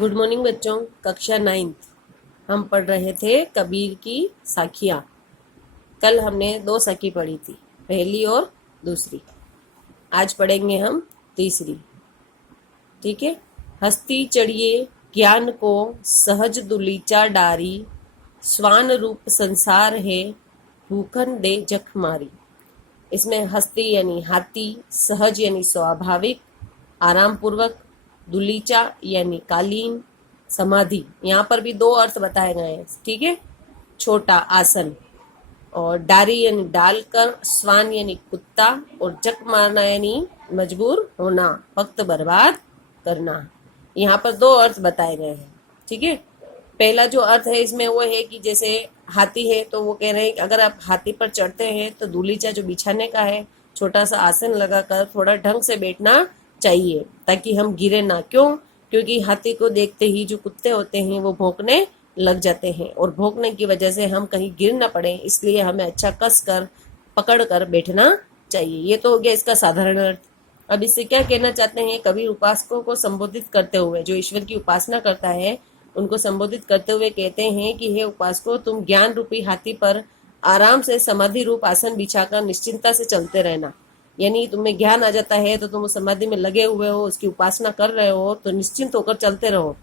Good morning बच्चों। कक्षा 9th हम पढ़ रहे थे कबीर की साखियाँ। कल हमने 2 साखी पढ़ी थी, पहली और दूसरी। आज पढ़ेंगे हम तीसरी। ठीक है। हस्ती चढ़िए ज्ञान को सहज दुलीचा डारी, स्वान रूप संसार है भूखन दे जख मारी। इसमें हस्ती यानी हाथी, सहज यानी स्वाभाविक, आराम पूर्वक, दुलीचा यानी कालीन, समाधि। यहाँ पर भी 2 अर्थ बताए गए हैं। ठीक है। छोटा आसन, और डारी यानी डालकर, स्वान यानी कुत्ता, और जक मारना यानी मजबूर होना, वक्त बर्बाद करना। यहाँ पर 2 अर्थ बताए गए हैं। ठीक है। पहला जो अर्थ है इसमें वो है कि जैसे हाथी है तो वो कह रहे हैं कि अगर आप हाथी पर चढ़ते हैं तो दूलीचा जो बिछाने का है, छोटा सा आसन लगाकर थोड़ा ढंग से बैठना चाहिए ताकि हम गिरे ना। क्यों? क्योंकि हाथी को देखते ही जो कुत्ते होते हैं वो भौंकने लग जाते हैं, और भौंकने की वजह से हम कहीं गिर ना पड़े, इसलिए हमें अच्छा कस कर पकड़ कर बैठना चाहिए। ये तो हो गया इसका साधारण अर्थ। अब इससे क्या कहना चाहते हैं? कबीर उपासकों को संबोधित करते हुए, जो ईश्वर की उपासना करता है उनको संबोधित करते हुए कहते हैं कि हे उपासकों, तुम ज्ञान रूपी हाथी पर आराम से समाधि रूप आसन बिछाकर निश्चिंता से चलते रहना। यानी तुम्हें ज्ञान आ जाता है तो तुम समाधि में लगे हुए हो, उसकी उपासना कर रहे हो, तो निश्चिंत होकर चलते रहो।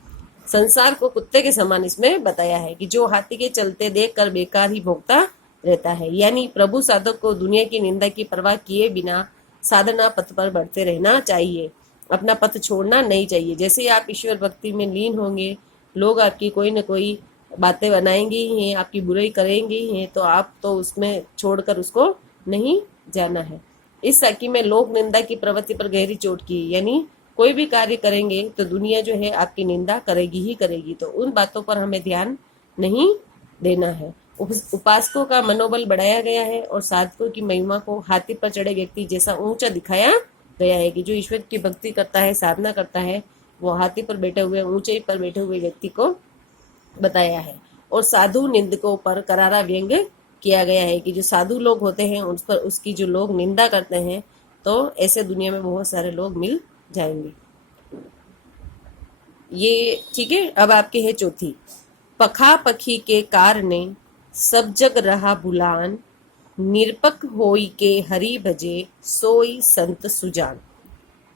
संसार को कुत्ते के समान इसमें बताया है कि जो हाथी के चलते देखकर बेकार ही भोगता रहता है। यानी प्रभु साधक को दुनिया की निंदा की परवाह किए बिना साधना पथ पर बढ़ते रहना चाहिए, अपना पथ छोड़ना नहीं चाहिए। जैसे ही आप ईश्वर भक्ति में लीन होंगे, लोग आपकी कोई न कोई बातें बनाएंगे ही हैं, आपकी बुराई करेंगे ही हैं, तो आप तो उसमें छोड़कर उसको नहीं जाना है। इस साखी में लोक निंदा की प्रवृत्ति पर गहरी चोट की, यानी कोई भी कार्य करेंगे तो दुनिया जो है आपकी निंदा करेगी ही करेगी, तो उन बातों पर हमें ध्यान नहीं देना है। उपासकों का मनोबल बढ़ाया गया है और साधकों की महिमा को हाथी पर चढ़े व्यक्ति जैसा ऊंचा दिखाया गया है कि जो ईश्वर की भक्ति करता है, साधना करता है, वो हाथी पर बैठे हुए, ऊंचाई पर बैठे हुए व्यक्ति को बताया है। और साधु निंदकों पर करारा व्यंग किया गया है कि जो साधु लोग होते हैं उस पर उसकी जो लोग निंदा करते हैं, तो ऐसे दुनिया में बहुत सारे लोग मिल जाएंगे। ये ठीक है। अब आपके है चौथी। पखा पखी के कारणे सब जग रहा भुलान, निरपक होई के हरि भजे सोई संत सुजान।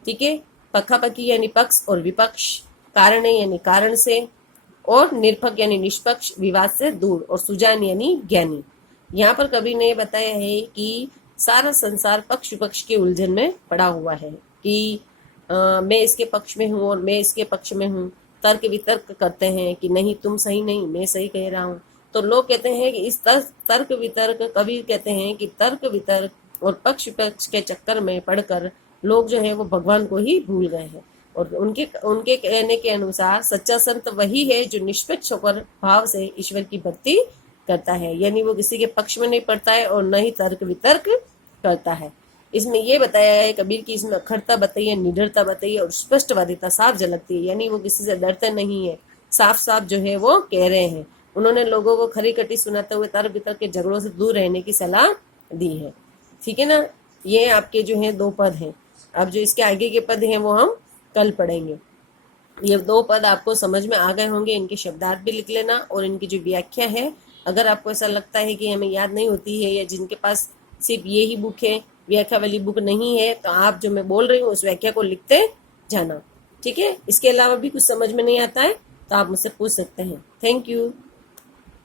ठीक है। पखा पखी यानी पक्ष और विपक्ष, कारणे यानी कारण से, और निरपक यानी निष्पक्ष, विवाद से दूर, और सुजान यानी ज्ञानी। यहाँ पर कबीर ने बताया है कि सारा संसार पक्ष विपक्ष के उलझन में पड़ा हुआ है कि मैं इसके पक्ष में हूँ और मैं इसके पक्ष में हूँ। तर्क वितर्क करते हैं कि नहीं तुम सही नहीं, मैं सही कह रहा हूँ। तो लोग कहते हैं कि इस तर्क वितर्क, कबीर कहते हैं कि तर्क वितर्क और पक्ष विपक्ष के चक्कर में पड़कर लोग जो है वो भगवान को ही भूल गए हैं। और उनके उनके कहने के अनुसार सच्चा संत वही है जो निष्पक्ष होकर भाव से ईश्वर की भक्ति करता है, यानी वो किसी के पक्ष में नहीं पड़ता है और न ही तर्क वितर्क करता है। इसमें ये बताया है कबीर की, इसमें अखरता बताई है, निडरता बताई है और स्पष्टवादिता साफ झलकती है, यानी वो किसी से डरते नहीं है, साफ साफ जो है वो कह रहे हैं। उन्होंने लोगों को खरी खटी सुनाते हुए तर्क वितर्क के झगड़ों से दूर रहने की सलाह दी है। ठीक है ना। ये आपके जो है 2 पद हैं। अब जो इसके आगे के पद हैं वो हम कल पढ़ेंगे। ये 2 पद आपको समझ में आ गए होंगे। इनके शब्दार्थ भी लिख लेना, और इनकी जो व्याख्या है, अगर आपको ऐसा लगता है कि हमें याद नहीं होती है, या जिनके पास सिर्फ ये ही बुक है, व्याख्या वाली बुक नहीं है, तो आप जो मैं बोल रही हूँ उस व्याख्या को लिखते जाना। ठीक है। इसके अलावा भी कुछ समझ में नहीं आता है तो आप मुझसे पूछ सकते हैं। Thank you.